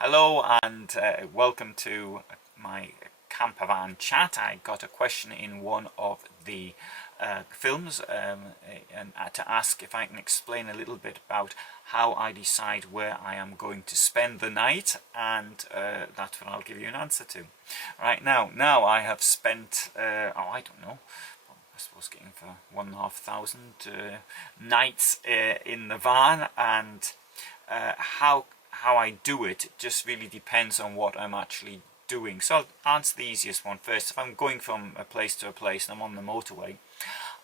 Hello and welcome to my Campervan chat. I got a question in one of the films and to ask if I can explain a little bit about how I decide where I am going to spend the night, and that's what I'll give you an answer to. Right now I have spent, I don't know, I suppose getting for 1,500 nights in the van, and how I do it just really depends on what I'm actually doing. So I'll answer the easiest one first. If I'm going from a place to a place and I'm on the motorway,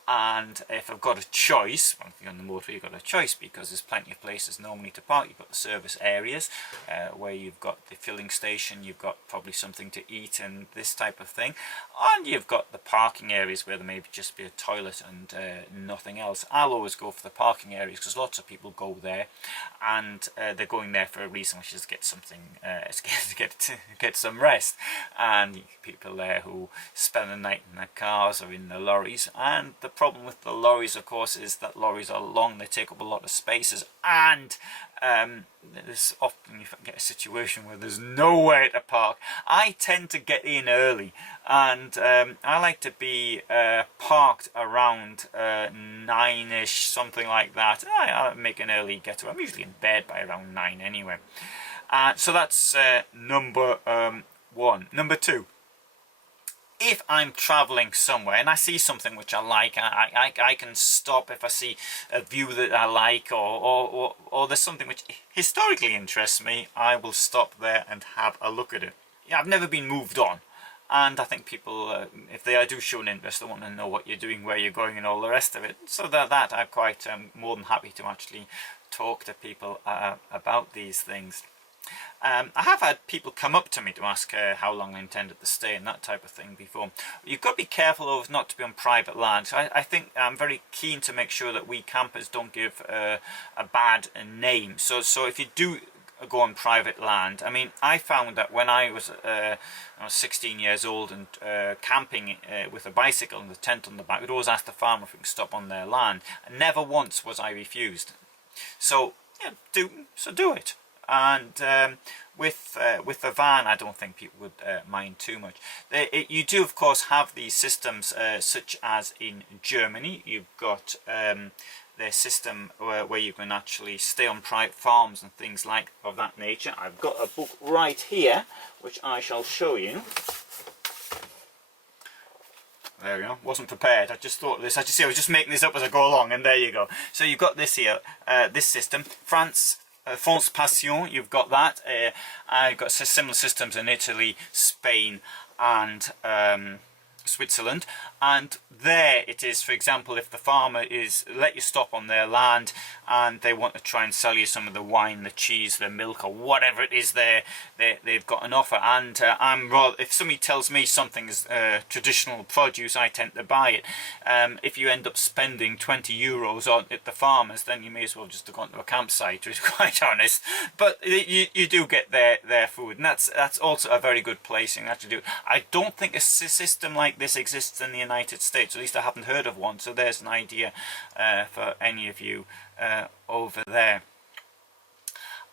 and if I've got a choice, well, if you're on the motorway you've got a choice because there's plenty of places normally to park. You've got the service areas where you've got the filling station, you've got probably something to eat and this type of thing, and you've got the parking areas where there may just be a toilet and nothing else. I'll always go for the parking areas because lots of people go there, and they're going there for a reason, which is to get something, to get some rest. And people there who spend the night in their cars or in the lorries, and the problem with the lorries, of course, is that lorries are long, they take up a lot of spaces, and there's often you get a situation where there's nowhere to park. I tend to get in early, and I like to be parked around 9ish, something like that. I'll make an early getaway. I'm usually in bed by around 9 anyway. So that's number one. Number two, if I'm traveling somewhere and I see something which I like, I can stop if I see a view that I like, or there's something which historically interests me, I will stop there and have a look at it. Yeah, I've never been moved on, and I think people, if they do show an interest, they want to know what you're doing, where you're going and all the rest of it. So that I'm quite more than happy to actually talk to people about these things. I have had people come up to me to ask how long I intended to stay and that type of thing before. You've got to be careful of not to be on private land. So I think I'm very keen to make sure that we campers don't give a bad name. So if you do go on private land, I mean, I found that when I was 16 years old and camping with a bicycle and the tent on the back, we'd always ask the farmer if we could stop on their land, and never once was I refused. So yeah, do it. And with the van, I don't think people would mind too much. You do, of course, have these systems such as in Germany. You've got their system where you can actually stay on private farms and things like of that nature. I've got a book right here which I shall show you. There we go. Wasn't prepared. I just thought of this. I was just making this up as I go along, and there you go. So you've got this here, this system, France Passion, you've got that. I've got similar systems in Italy, Spain and Switzerland, and there it is. For example, if the farmer let you stop on their land and they want to try and sell you some of the wine, the cheese, the milk, or whatever it is they've got an offer, and if somebody tells me something is traditional produce, I tend to buy it. If you end up spending 20 euros on at the farmers, then you may as well just have gone to a campsite, to be quite honest. But you do get their food, and that's also a very good placing to do. I don't think a system like this exists in the United States. At least I haven't heard of one. So there's an idea for any of you over there.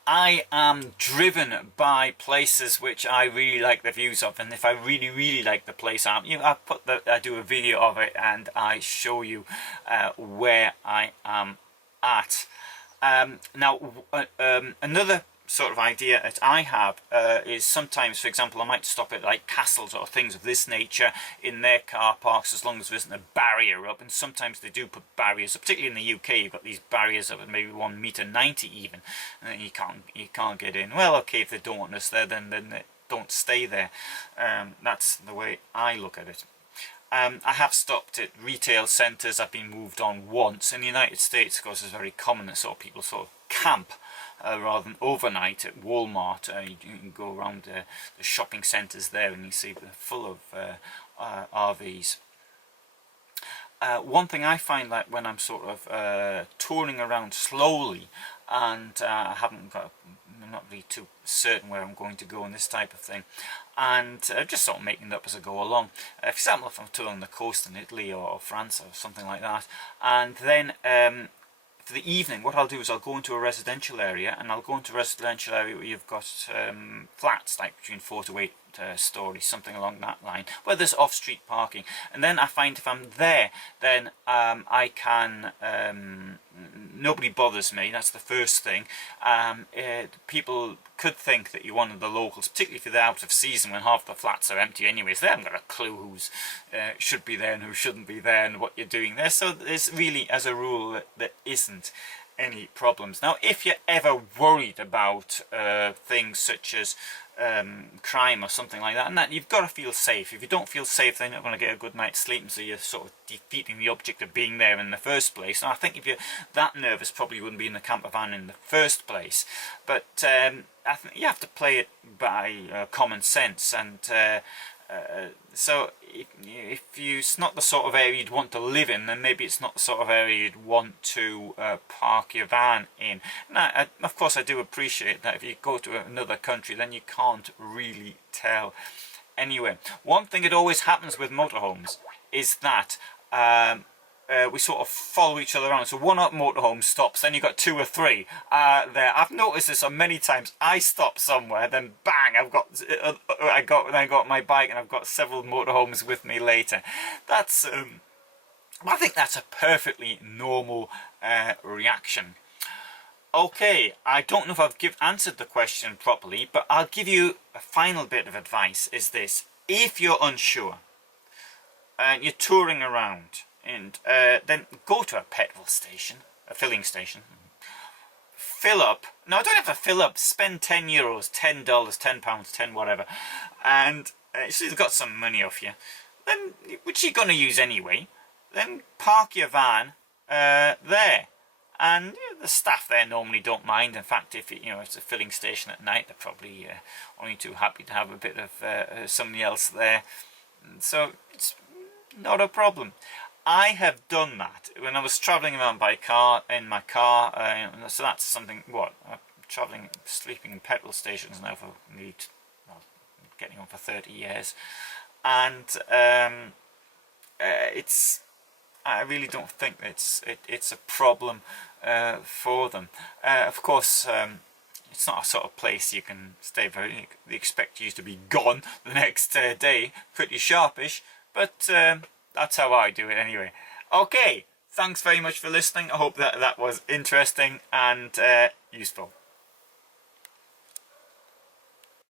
I am driven by places which I really like the views of, and if I really like the place, I do a video of it and I show you where I am at. Now another sort of idea that I have is sometimes, for example, I might stop at like castles or things of this nature in their car parks, as long as there isn't a barrier up. And sometimes they do put barriers, particularly in the UK. You've got these barriers of maybe 1.90 m even, and then you can't get in. Well, okay, if they don't want us there, then they don't stay there. That's the way I look at it. I have stopped at retail centres. I've been moved on once. In the United States, of course, it's very common that sort of people sort of camp rather than overnight at Walmart. You can go around the shopping centres there and you see they're full of RVs. One thing I find, like when I'm sort of touring around slowly and I'm not really too certain where I'm going to go and this type of thing, and just sort of making it up as I go along. For example, if I'm touring the coast in Italy or France or something like that, and then for the evening, what I'll do is I'll go into a residential area, and I'll go into a residential area where you've got flats, like between 4 to 8 stories, something along that line, where there's off-street parking. And then I find if I'm there, then I can, nobody bothers me. That's the first thing. People could think that you're one of the locals, particularly if you're out of season when half the flats are empty anyways. They haven't got a clue who's should be there and who shouldn't be there and what you're doing there. So there's really, as a rule, there isn't any problems. Now, if you're ever worried about things such as crime or something like that, and that you've got to feel safe. If you don't feel safe, then you're not going to get a good night's sleep, and so you're sort of defeating the object of being there in the first place. And I think if you're that nervous, probably you wouldn't be in the camper van in the first place. But I think you have to play it by common sense, and so if it's not the sort of area you'd want to live in, then maybe it's not the sort of area you'd want to park your van in. Now, of course, I do appreciate that if you go to another country, then you can't really tell anyway. One thing that always happens with motorhomes is that we sort of follow each other around. So one motorhome stops, then you've got 2 or 3 there. I've noticed this on many times. I stop somewhere, then bang, I got my bike, and I've got several motorhomes with me later. That's I think that's a perfectly normal reaction. Okay, I don't know if I've answered the question properly, but I'll give you a final bit of advice. Is this: if you're unsure and you're touring around, and then go to a petrol station, a filling station, fill up. No, I don't have to fill up. Spend €10, $10, £10, 10 whatever, and so you've got some money off you. Then, which you're going to use anyway. Then park your van there, and the staff there normally don't mind. In fact, if it's a filling station at night, they're probably only too happy to have a bit of somebody else there. So it's not a problem. I have done that when I was travelling around by car, in my car, so that's something, I'm travelling, sleeping in petrol stations now for getting on for 30 years, and I really don't think it's a problem for them. Of course, it's not a sort of place you can stay very. They expect you to be gone the next day, pretty sharpish, but that's how I do it anyway. Okay, thanks very much for listening. I hope that was interesting and useful.